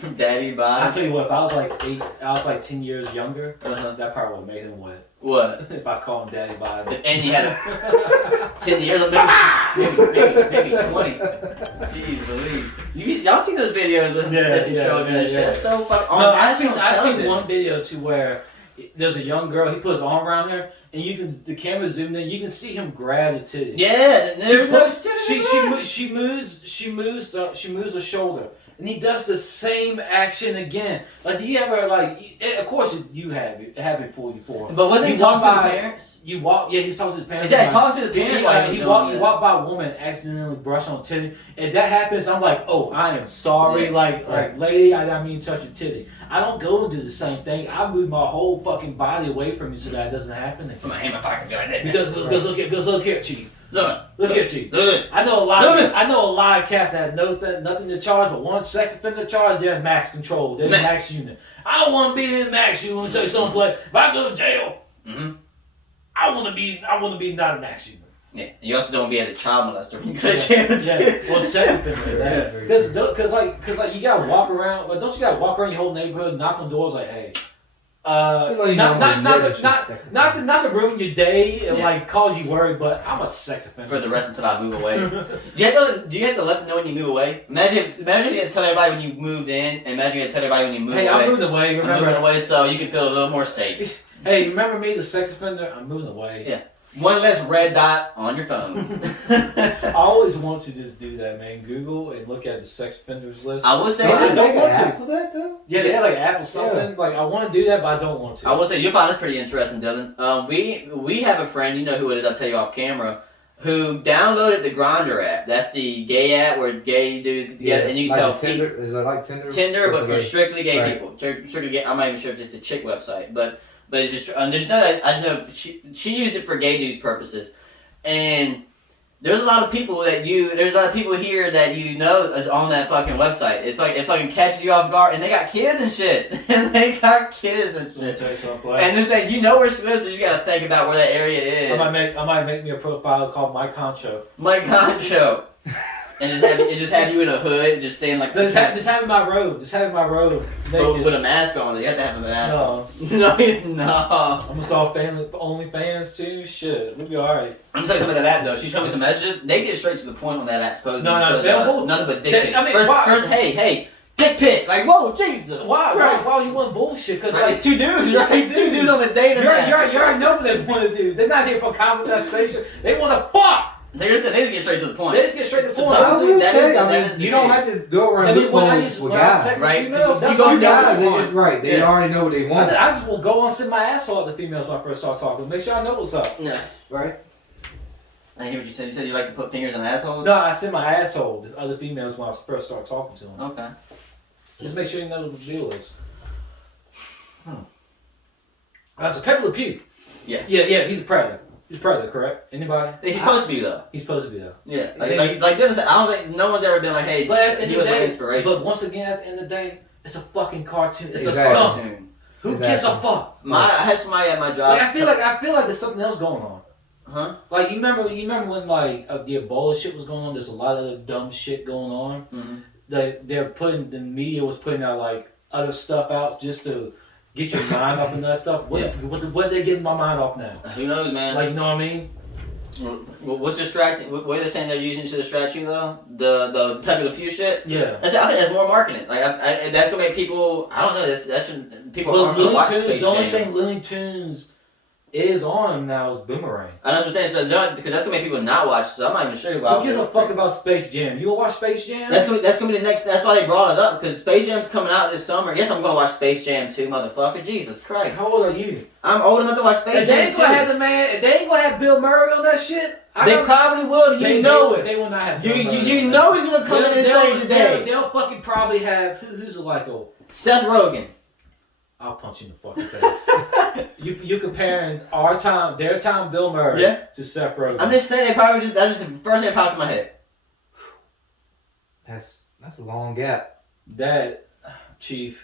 From Daddy I'll Biden. tell you what. If I was like 10 years younger, Uh-huh. that probably would have made him wet. What? If I call him Daddy Biden. And you had 10 years, maybe 20. Jeez Louise. Y'all seen those videos with him sniffing children and shit? yeah. That's so fucking. No, I seen one video too where there's a young girl. He puts his arm around her, and the camera zoomed in. You can see him grab the titty. Yeah, there's no She moves the shoulder, and he does the same action again. Like, do you ever of course you have it happened before you. But wasn't he You talking walk to the by- parents? You walk, yeah, he's talking to the parents. Is that like- talking to the parents? while He was walked doing by a woman, accidentally brushed on titty. If that happens, I'm like, oh, I am sorry. Yeah. Like, lady, I didn't mean to touch your titty. I don't go and do the same thing. I move my whole fucking body away from me so that it doesn't happen. Put my hand in my pocket, goddamn. Because look here, Chief. Look Look here, Chief. Look. I know a lot. I know a lot of cats that have nothing to charge, but one sex offender charge, they're in max control. They're in max unit. I don't want to be in max unit. Let me tell you something, play. If I go to jail, I want to be not a max unit. Yeah, you also don't want to be as a child molester when you go to jail. Yeah, well, sex offender. Because like you gotta walk around. Like, don't you gotta walk around your whole neighborhood, knock on doors, like, hey. Not to ruin your day and like cause you worry, but I'm a sex offender For the rest until I move away. Do you have to let them know when you move away? Imagine you had to tell everybody when you moved in, and imagine you had to tell everybody when you moved away. Hey, I'm moving away. I'm moving away so you can feel a little more safe. Hey, remember me, the sex offender? I'm moving away. Yeah. One less red dot on your phone. I always want to just do that, man. Google and look at the sex offenders list. I would say I don't want to. For that though? Yeah, they had like Apple something. Yeah. Like I want to do that, but I don't want to. I will say you'll find this pretty interesting, Dylan. We have a friend, you know who it is, I'll tell you off camera, who downloaded the Grindr app. That's the gay app where gay dudes get together and you can tell Tinder. Is that like Tinder? Tinder, but for gay. strictly gay Right. people. Strictly gay. I'm not even sure if it's a chick website, but it's just I just know she used it for gay dudes purposes, and there's a lot of people there's a lot of people here that you know is on that fucking website. It fucking catches you off guard, and they got kids and shit, and they got kids and Let me shit. tell you something, like, And they're saying, you know where she lives, so you just gotta think about where that area is. I might make me a profile called Mike Concho. Mike Concho. And just have you in a hood, just staying like Just having my robe. Just having my robe. Naked. with a mask on. You have to have a mask on. No, No. I'm gonna start OnlyFans too. Shit, we'll be alright. I'm telling you something about that app though. She showed me some messages. They get straight to the point on that app, supposedly. No, because, they don't- nothing but dick they- pics. I mean, first, why- hey, dick pic. Like, whoa, Jesus. Why you want bullshit? Because Like, it's two dudes, right? Two dudes on the date. you already know what they want to do. They're not here for conversation. They want to fuck. So you're saying they just get straight to the point. They just get straight to the point. Supposedly, that is you the don't case. have to go around I mean, when I loopholes used with when I was guys. texting Right? females, that's You go what down guys to They one. just, right, they Yeah. already know what they want. I just will go on and send my asshole at the females when I first start talking. Make sure I know what's up. Yeah. Right? I hear what you said. You said you like to put fingers in assholes? No, I send my asshole to other females when I first start talking to them. Okay. Just make sure you know what the deal is. That's a Pepe Le Pew. Yeah. Yeah, he's a predator. He's a predator, correct? Anybody? He's supposed to be though. He's supposed to be though. Yeah. think- Like Dylan said, I don't think no one's ever been like, hey, But at the end he of was the my day, inspiration. but once again, at the end of the day, it's a fucking cartoon. It's Exactly. a scum. Cartoon. Who gives a Exactly. fuck? I had somebody at my job. Like, I feel like there's something else going on. Huh? Like you remember when like the Ebola shit was going on? There's a lot of other dumb shit going on. Mm-hmm. The media was putting out like other stuff out just to get your mind off and that stuff. What they getting my mind off now? Who knows, man? Like you know what I mean? What's distracting? What are they saying they're using to distract you though? The Pepe Le Pew shit. Yeah. I think that's more marketing. Like that's gonna make people. I don't know. That should people Well, aren't gonna Looney watch Tunes. Space The only Jam. thing Looney Tunes is on now is Boomerang. I know what I'm saying. So because that's gonna make people not watch. So I'm not even sure Who gives a fuck about Space Jam? You wanna watch Space Jam? That's gonna be the next. That's why they brought it up because Space Jam's coming out this summer. Yes, I'm gonna watch Space Jam 2, motherfucker. Jesus Christ, How old are you? I'm old enough to watch Space If they Jam ain't gonna have 2. the man, if they ain't gonna have Bill Murray on that shit, They probably will. You know it. They will not have. You Bill Murray you on know that he's gonna come in and They'll- save the day. They'll fucking probably have who's like a. Seth Rogen. I'll punch you in the fucking face. you comparing their time, Bill Murray, Yeah. to Seth Rogen. I'm just saying that's just the first thing that popped in my head. That's a long gap. That Chief.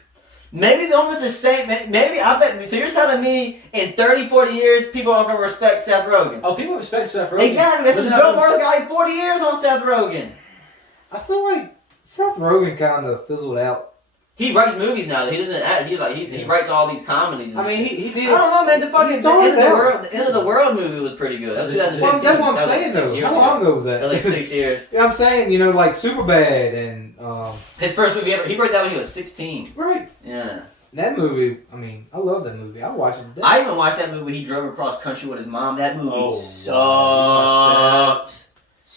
Maybe the almost the same. Maybe I bet. So you're telling me in 30, 40 years people aren't gonna respect Seth Rogen? Oh, people respect Seth Rogen. Exactly. That's But what they're Bill not Murray's gonna- got like 40 years on Seth Rogen. I feel like Seth Rogen kind of fizzled out. He writes movies now. He doesn't act. He writes all these comedies. And I mean, shit. he did. I don't know, man. The fucking He started end of the out. world. The end of the world movie was pretty good. That was 2015. Well, that's what I'm That was like saying 6 though. years How ago. long ago was That that? was like 6 years. Yeah, I'm saying, like Superbad and His first movie ever. He wrote that when he was 16. right. Yeah. That movie, I mean, I love that movie. I watch it today. I even watched that movie when he drove across country with his mom. That movie Oh, sucked.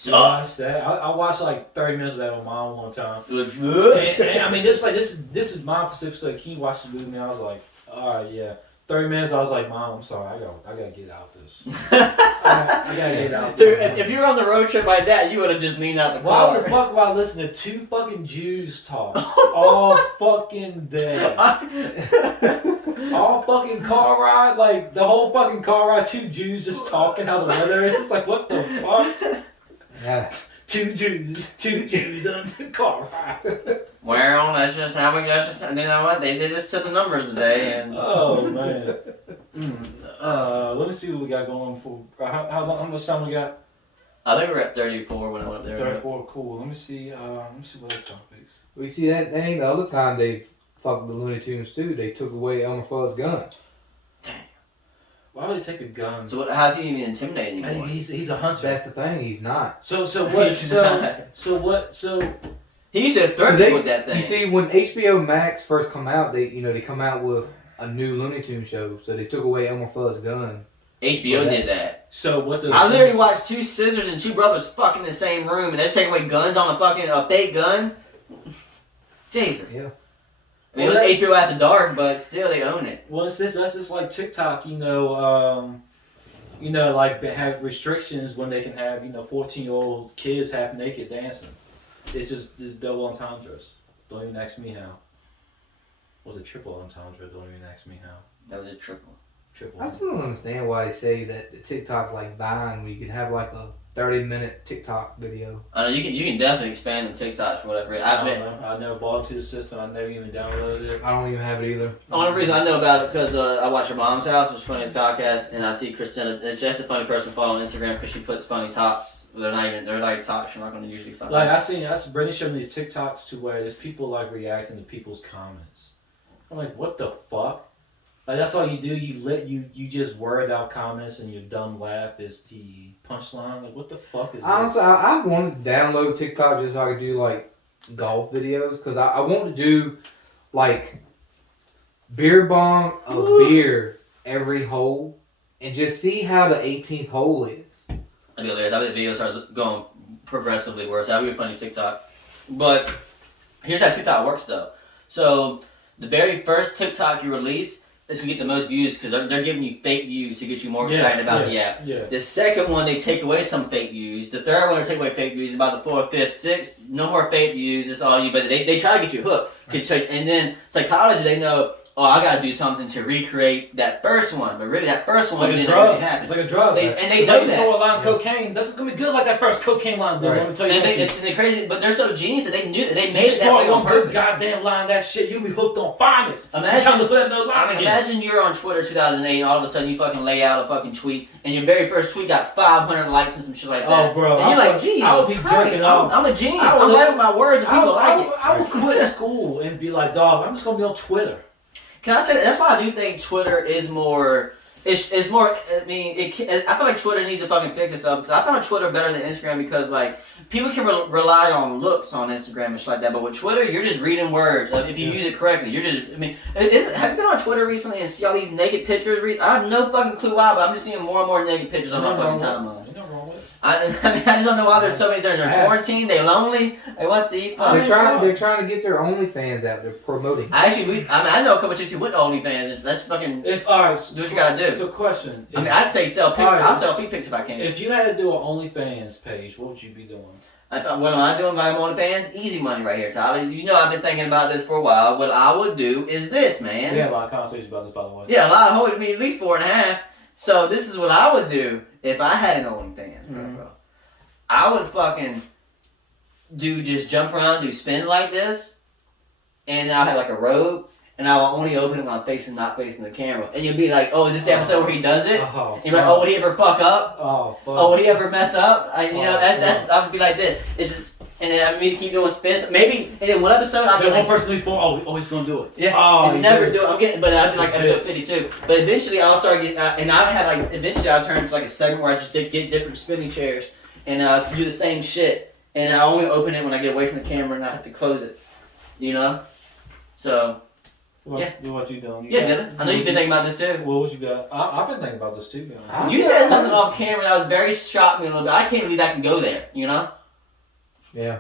I watched that. I watched like 30 minutes of that with mom one time. It was good. And I mean, this is my Pacific. So can you watch the movie? And I was like, all right, yeah. 30 minutes. I was like, Mom, I'm sorry. I gotta get out this. I gotta get out. Dude, if you were on the road trip like that, you would have just leaned out the Why the car. fuck would I listen to two fucking Jews talk all fucking day? All fucking car ride, like the whole fucking car ride, two Jews just talking how the weather is. Like, what the fuck? Yeah. Two Jews on the car ride. Well, that's just how we just. You know what? They did this to the numbers today, and Oh man. Let me see what we got going for. How much time we got? I think we're at 34 when I went up there. 34. Cool. Let me see what other topics. We see that ain't the other time they fucked the Looney Tunes too. They took away Elmer Fudd's gun. Why would they take a gun? So how's he even intimidating I think anymore? he's a hunter. That's the thing. He's not. So what? He's not. So He used to threaten They- people with that thing. You see, when HBO Max first come out, they come out with a new Looney Tunes show. So they took away Elmer Fudd's gun. HBO did that. So what the? I literally watched two sisters and two brothers fucking in the same room, and they're taking away guns on a fake gun. Jesus. Yeah. I mean, it was HBO After Dark, but still, they own it. Well, that's just like TikTok. Like they have restrictions when they can have 14-year-old kids half naked dancing. It's just this double entendres. Don't even ask me how. Was it triple entendre? Don't even ask me how. That was a triple. Triple. I still don't understand why they say that TikTok's like Vine, where you could have like a 30-minute TikTok video. I know you can definitely expand the TikToks for whatever. I never bought into the system. I never even downloaded it. I don't even have it either. The only reason I know about it because I watch her mom's house, which is funniest podcast, and I see Christina. She's a funny person to follow on Instagram because she puts funny talks. They're like talks. You're not going to usually find. Like Brittany showed me these TikToks to where there's people like reacting to people's comments. I'm like, what the fuck? Like that's all you do. You just word out comments and your dumb laugh is the punchline. Like what the fuck is Honestly, I wanted to download TikTok just so I could do like golf videos because I want to do like beer bong a beer every hole and just see how the 18th hole is. That'd be hilarious. I bet the video starts going progressively worse. That'd be a funny TikTok. But here's how TikTok works though. So the very first TikTok you release is gonna get the most views because they're giving you fake views to get you more excited about the app. Yeah. The second one, they take away some fake views. The third one, they take away fake views. About the fourth, fifth, sixth, no more fake views. It's all you. But they try to get you hooked. And then psychology, they know, oh, I got to do something to recreate that first one. But really, that first one didn't really happen. It's like a drug. They do that. that. Throw a line of cocaine. That's gonna be good like that first cocaine line. Right. Let me tell you. And they crazy, but they're so genius that they knew that they made it that start way on one good purpose. goddamn line. That shit, you'll be hooked on finest. Imagine you're on Twitter 2008 and all of a sudden you fucking lay out a fucking tweet and your very first tweet got 500 likes and some shit like that. Oh, bro. And you're like, Jesus I would be Christ, jerking off. I'm a genius. I'm writing my words and people like it. I would quit school and be like, dog, I'm just gonna be on Twitter. Can I say that? That's why I do think Twitter is more. It's more. I mean, I feel like Twitter needs to fucking fix itself because I found Twitter better than Instagram because like people can rely on looks on Instagram and shit like that, but with Twitter you're just reading words. Like, if you use it correctly, you're just. I mean, have you been on Twitter recently and see all these naked pictures? I have no fucking clue why, but I'm just seeing more and more naked pictures on my fucking timeline. I just don't know why there's so many. They're quarantined. They lonely. They want to eat. They're trying to get their OnlyFans out. They're promoting. I know a couple chicks who went to OnlyFans. That's fucking. Do what you gotta do. So question. I'd say sell pics. I'll sell feet pics if I can. If you had to do an OnlyFans page, what would you be doing? What am I doing by OnlyFans? Easy money right here, Tyler. You know I've been thinking about this for a while. What I would do is this, man. We had a lot of conversations about this, by the way. Yeah, a lot. I mean, at least 4.5. So this is what I would do if I had an OnlyFans, bro. I would fucking just jump around, do spins like this, and I'll have like a robe, and I will only open it when I'm not facing the camera. And you'll be like, oh, is this the episode where he does it? And you're like, oh, would he ever fuck up? Oh, would he ever mess up? I would be like this. And then I mean, keep doing spins. Maybe, and then one episode I'll be like, one person leaves for, he's gonna do it. Yeah, and never do it. But I'll do like episode 52. But eventually I'll start getting, and I'll have like, eventually I'll turn into like a segment where I just get different spinning chairs. And do the same shit, and I only open it when I get away from the camera, and I have to close it. You know, so yeah. What you doing? Yeah, Dylan. I know you've been thinking about this too. What you got? I've been thinking about this too. You said something off camera that was very shocked me a little bit. I can't believe I can go there. You know? Yeah.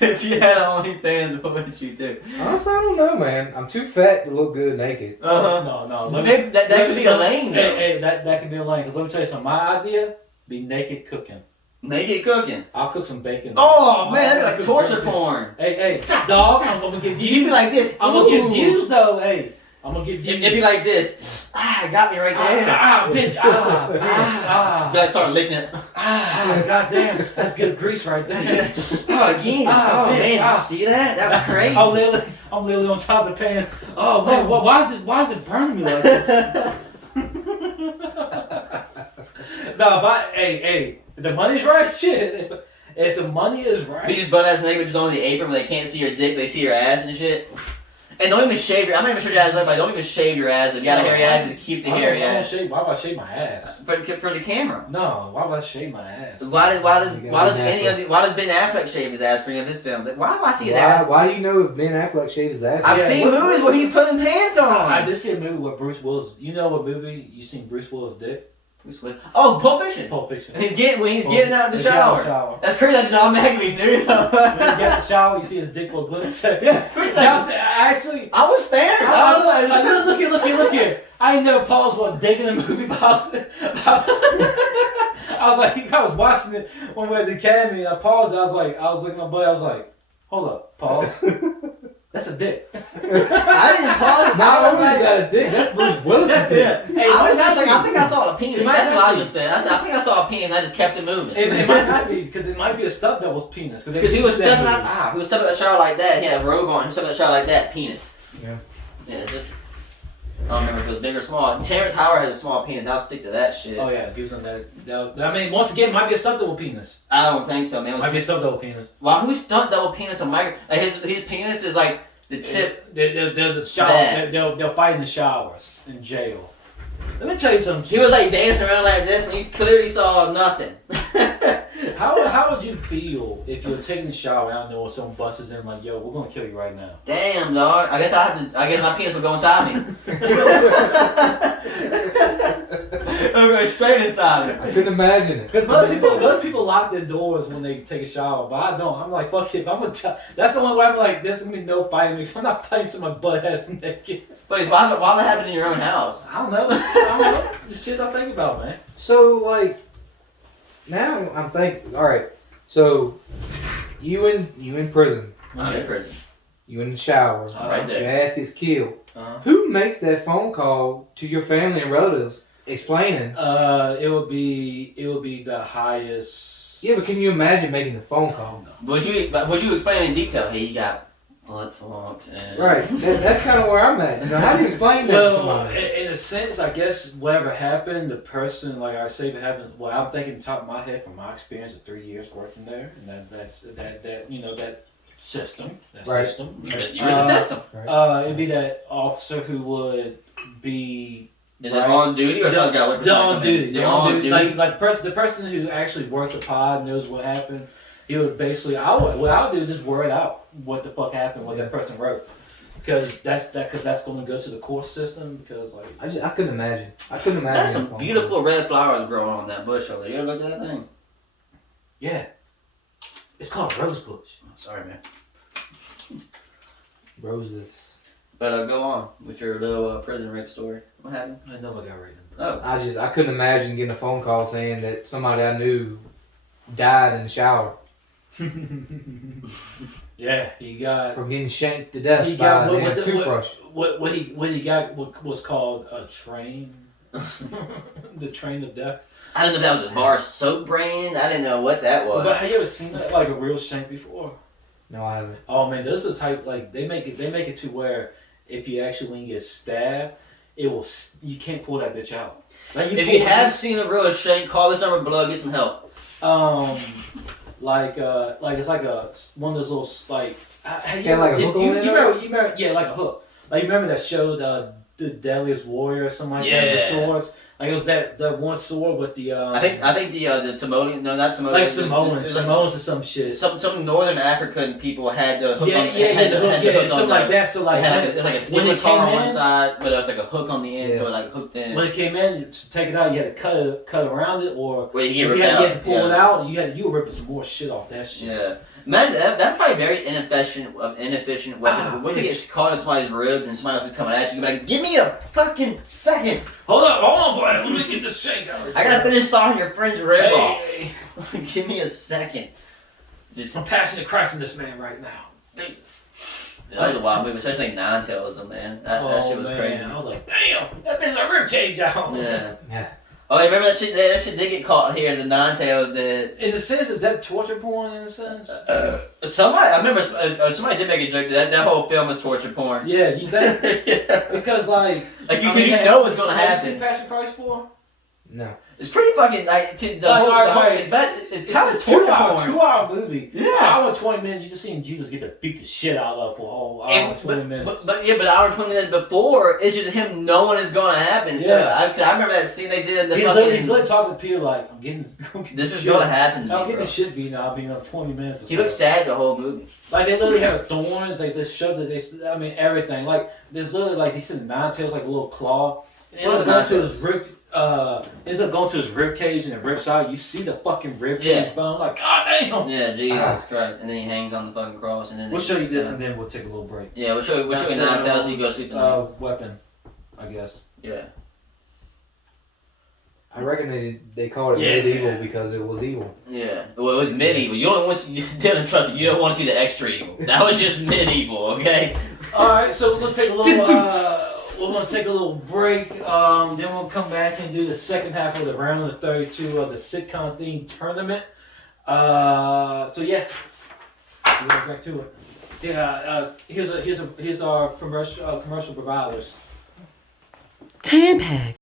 If you had OnlyFans, what would you do? Honestly, I don't know, man. I'm too fat to look good naked. No. Maybe that could be a lane, though. Hey, that could be a lane. Because let me tell you something. My idea, be naked cooking. Naked cooking. I'll cook some bacon. Oh, man, that'd be like Cook torture bacon. porn. Hey, dog, I'm gonna get You'd views. be like this. I'm gonna get Ooh. views though. Hey, I'm gonna get views. It'd be like this. Ah, got me right there. Bitch, Be like, start licking it. goddamn, that's good grease right there. Oh, again. Ah, Oh, bitch, man, ah. you see that? That was crazy. I'm literally on top of the pan. Oh man, why is it burning me like this? No, but hey, if the money's right, shit. If the money is Be right, just butt ass naked, just on the apron where they can't see your dick, they see your ass and shit. And don't even shave your. I'm not even sure your ass look like. Don't even shave your ass. If you got a hairy ass, just keep the hairy ass why would I shave my ass? for the camera. No, why would I shave my ass? Why does You gotta be why does Ben Affleck shave his ass for any of his films? Like, why do I see his ass? Why do you know if Ben Affleck shaves his ass? I've Yeah, seen what- movies where he's putting pants on. I did see a movie with Bruce Willis. You know what movie? You seen Bruce Willis' dick? Oh, Pulp Fiction. Pulp Fiction. He's getting out of the He got out of shower. That's crazy. That just automatically threw When you get in the shower, you see his dick will glint. Yeah, quick second. Actually, I was staring. I was like, look here. I ain't never paused while digging a movie pause. I was like, I was watching it when we were at the academy, and I paused. I was looking at my buddy. I was like, hold up, pause. That's a dick. I didn't pause it. Not I was only like, got a dick, that's Bruce Willis' That's dick. yeah. Hey, I was might just not like, be. I think I saw a penis. It might That's not what I be. just said. I think I saw a penis and I just kept it moving. It might not be because it might be a stunt double's penis. Because he was stepping out. He was stepping out the shower like that. He had a robe on. He was stepping out the shower like that. Penis. Yeah. Yeah, just. I don't remember if it was big or small. Terrence Howard has a small penis. I'll stick to that shit. Oh yeah, he was on that. I mean, once again, it might be a stunt double penis. I don't think so, man. Might be a stunt double penis. Well, who's stunt double penis on Micro? Like his penis is like the tip. There's a shower. That. They'll fight in the showers in jail. Let me tell you something. He was like dancing around like this, and he clearly saw nothing. How would you feel if you're taking a shower and I know someone busts in like, yo, we're gonna kill you right now? Damn, dog. I guess my penis would go inside me. I'm going straight inside me. I couldn't imagine it. Because most people lock their doors when they take a shower, but I don't. I'm like, fuck it. That's the one where I'm like, there's gonna be no fighting because I'm not fighting so my butt ass naked. Please, why that happen in your own house? I don't know. The shit I think about, man. So like, now I'm thinking. All right, so you in prison. I'm in prison. You in the shower. Right Your there. ass gets killed. Uh-huh. Who makes that phone call to your family and relatives explaining? It would be the highest. Yeah, but can you imagine making the phone call? Would you explain in detail? Hey, you got blood flogged. And... Right. That's kind of where I'm at. You know, how do you explain that to Well, somebody? in a sense, I guess whatever happened, the person, like I say, if it happened. Well, I'm thinking top of my head from my experience of 3 years working there, and that's you know that system, Right. You're in the system. It'd be that officer who would be. Is it on duty or someone's got to wait for They're someone on to come in? duty. They're on duty. Like the person who actually worked the pod knows what happened. He would basically, what I would do is just word out what the fuck happened, what that person wrote, because that's going to go to the court system. Because like I couldn't imagine. I couldn't imagine. There's that some phone beautiful red flowers growing on that bush over there. You ever looked at that thing? yeah, it's called rose bush. Oh, sorry, man. call. Roses. But go on with your little prison rape story. What happened? I know I got right. Oh. I couldn't imagine getting a phone call saying that somebody I knew died in the shower Yeah, he got from getting shanked to death He by got a damn toothbrush. what he got was called a train, the train of death. I didn't know that was a bar soap brand. I didn't know what that was. But have you ever seen that like a real shank before? No, I haven't. Oh man, those are the type like they make it to where if you actually when you get stabbed, you can't pull that bitch out. Like If you have seen a real shank, call this number below. Get some help. like it's like one of those little like have you Yeah, like a you hook on it? remember yeah like a hook. Like you remember that show the the Deadliest Warrior or something like that. The Yeah. swords. Like it was that one sword with the. I think the Samoan, no, not Samoan. Like it was Samoans, like Samoans or some shit. some northern African people had the hook Yeah, on, yeah, had the hook, had yeah, hook something on like the- that. So It like, had like a when steel it guitar came on one in- side, but there was like a hook on the end, Yeah. so it like hooked in. when it came in to take it out, you had to cut around it, or Where you if get you ripped had, out. you had to pull yeah. it out. You were ripping some more shit off that shit. Yeah. Imagine that's probably a very inefficient weapon. Ah, What if it bitch. gets caught in somebody's ribs and somebody else is coming at you? You'd be like, give me a fucking second. Hold on, boy. Let me get this shake out. I gotta finish sawing your friend's rib off. Hey, Give me a second. Just, I'm passionate Christ in this man right now. that was a wild movie, especially Nine Tails, though, man. That shit was crazy. I was like, damn, that bitch a rib cage out. Yeah. Yeah. Oh, you remember that shit? That shit did get caught here. The Nine Tails did. In a sense, is that torture porn? In a sense. Somebody, I remember somebody did make a joke that that whole film is torture porn. Yeah, you think? Yeah. Because like, Like you, I mean, you know what's gonna have you seen happen. Passion Christ for? No. It's pretty fucking like the whole. alright. It's bad. It's It's kind a of torture porn. 2-hour movie. Yeah. Hour and 20 minutes. You just seen Jesus get to beat the shit out of for a whole hour and 20 minutes. But the hour and 20 minutes before, it's just him knowing it's gonna happen. So Yeah. I remember that scene they did in the he's fucking. literally talking to Peter like, I'm getting This is shit. gonna happen to I'll me, get bro. the shit beaten out. I'll be up 20 minutes. Or He so. looks sad the whole movie. Like they literally have thorns. Like they shoved it. I mean everything. Like there's literally like he said Nine Tails like a little claw. It ends up going to his rib. Ends up going to his rib cage and it rips out. You see the fucking rib cage Yeah. bone. Like God damn. Yeah, Jesus Christ. And then he hangs on the fucking cross, and then We'll it's, show you this and then we'll take a little break. Yeah, we'll show you Nine Tails. So you go sleep in there. Weapon, I guess. Yeah. I reckon they called it Yeah. medieval because it was evil. Yeah. Well, it was medieval. You don't want to see, Dylan, trust me, you don't want to see the extra evil. That was just medieval, okay? All right, so we're gonna take a little. We're gonna take a little break. Then we'll come back and do the second half of the round of 32 of the sitcom theme tournament. So yeah, we'll get back to it. Yeah. Here's our commercial providers. Tampax.